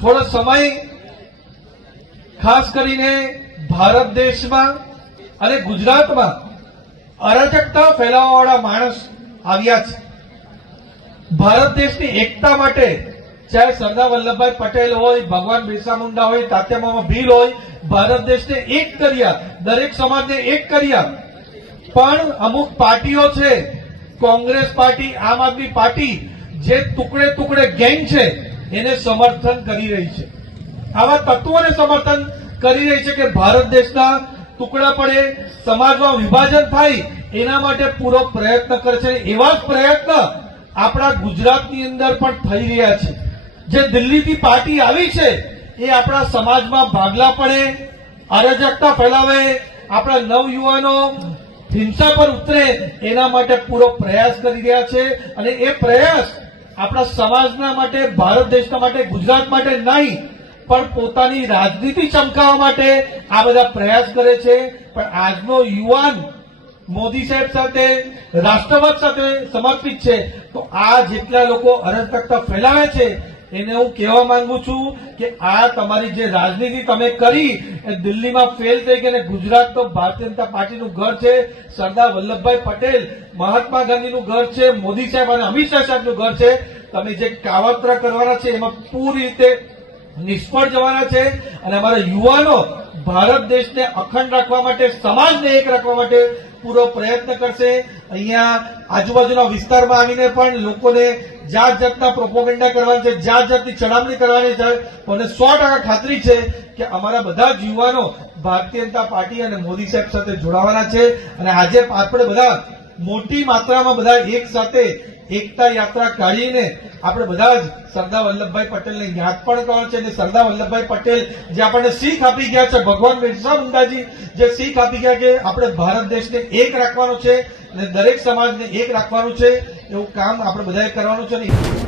થોડો સમય ખાસ કરીને ભારત દેશમાં અને ગુજરાતમાં અરાજકતા ફેલાવવાવાળા માણસ આવ્યા છે। ભારત દેશની એકતા માટે ચાહે સરદાર વલ્લભભાઈ પટેલ હોય, ભગવાન બિરસા મુંડા હોય, તાત્યા મામા ભીલ હોય, ભારત દેશને એક કર્યા, દરેક સમાજને એક કર્યા। પણ અમુક પાર્ટીઓ છે, કોંગ્રેસ પાર્ટી, આમ આદમી પાર્ટી, જે ટુકડે ટુકડે ગેંગ છે એને સમર્થન કરી રહી છે। આવા તત્વોને સમર્થન કરી રહી છે કે ભારત દેશના ટુકડા પડે, સમાજમાં વિભાજન થાય, એના માટે પૂરો પ્રયત્ન કરે છે। એવા જ પ્રયત્ન આપણા ગુજરાતની અંદર પણ થઈ રહ્યા છે। જે દિલ્હીથી પાર્ટી આવી છે એ આપણા સમાજમાં ભાગલા પડે, અરાજકતા ફેલાવે, આપણા નવયુવાનો હિંસા પર ઉતરે, એના માટે પૂરો પ્રયાસ કરી રહ્યા છે। અને એ પ્રયાસ આપણા સમાજના માટે, ભારત દેશના માટે, ગુજરાત માટે નહીં, પણ પોતાની રાજનીતિ ચમકાવવા માટે આ બધા પ્રયાસ કરે છે। પણ આજનો યુવાન મોદી સાહેબ સાથે, રાષ્ટ્રવાદ સાથે સમર્પિત છે। તો આ જેટલા લોકો અરાજકતા ફેલાવે છે એને હું કહેવા માંગુ છું કે આ તમારી જે રાજનીતિ તમે કરી એ દિલ્હીમાં ફેલ થઈ ગઈ, અને ગુજરાત તો ભારતીય જનતા પાર્ટીનું ઘર છે, સરદાર વલ્લભભાઈ પટેલ, મહાત્મા ગાંધીનું ઘર છે, મોદી સાહેબ અને અમિત શાહ સાહેબનું ઘર છે। તમે જે કાવતરા કરવાના છે એમાં પૂરી રીતે નિષ્ફળ જવાના છે। અને અમારા યુવાનો ભારત દેશને અખંડ રાખવા માટે, સમાજને એક રાખવા માટે પૂરો પ્રયત્ન કરશે। અહીંયા આજુબાજુના વિસ્તારમાં આવીને પણ લોકોને જાત જાતના પ્રોપોગેન્ડા કરવાની છે, જાત જાતની ચડામણી કરવાની છે। મને 100% ખાતરી છે કે અમારા બધા જ યુવાનો ભારતીય જનતા પાર્ટી અને મોદી સાહેબ સાથે જોડાવાના છે। અને આજે આપણે બધા મોટી માત્રામાં બધા એક સાથે એકતા યાત્રા કાઢીને આપણે બધા જ સરદાર વલ્લભભાઈ પટેલને યાદ પણ કરવાનું છે। અને સરદાર વલ્લભભાઈ પટેલ જે આપણને શીખ આપી ગયા છે, ભગવાન બિરસા મુંડાજી જે શીખ આપી ગયા કે આપણે ભારત દેશને એક રાખવાનો છે અને દરેક સમાજને એક રાખવાનું છે, એવું કામ આપણે બધાએ કરવાનું છે।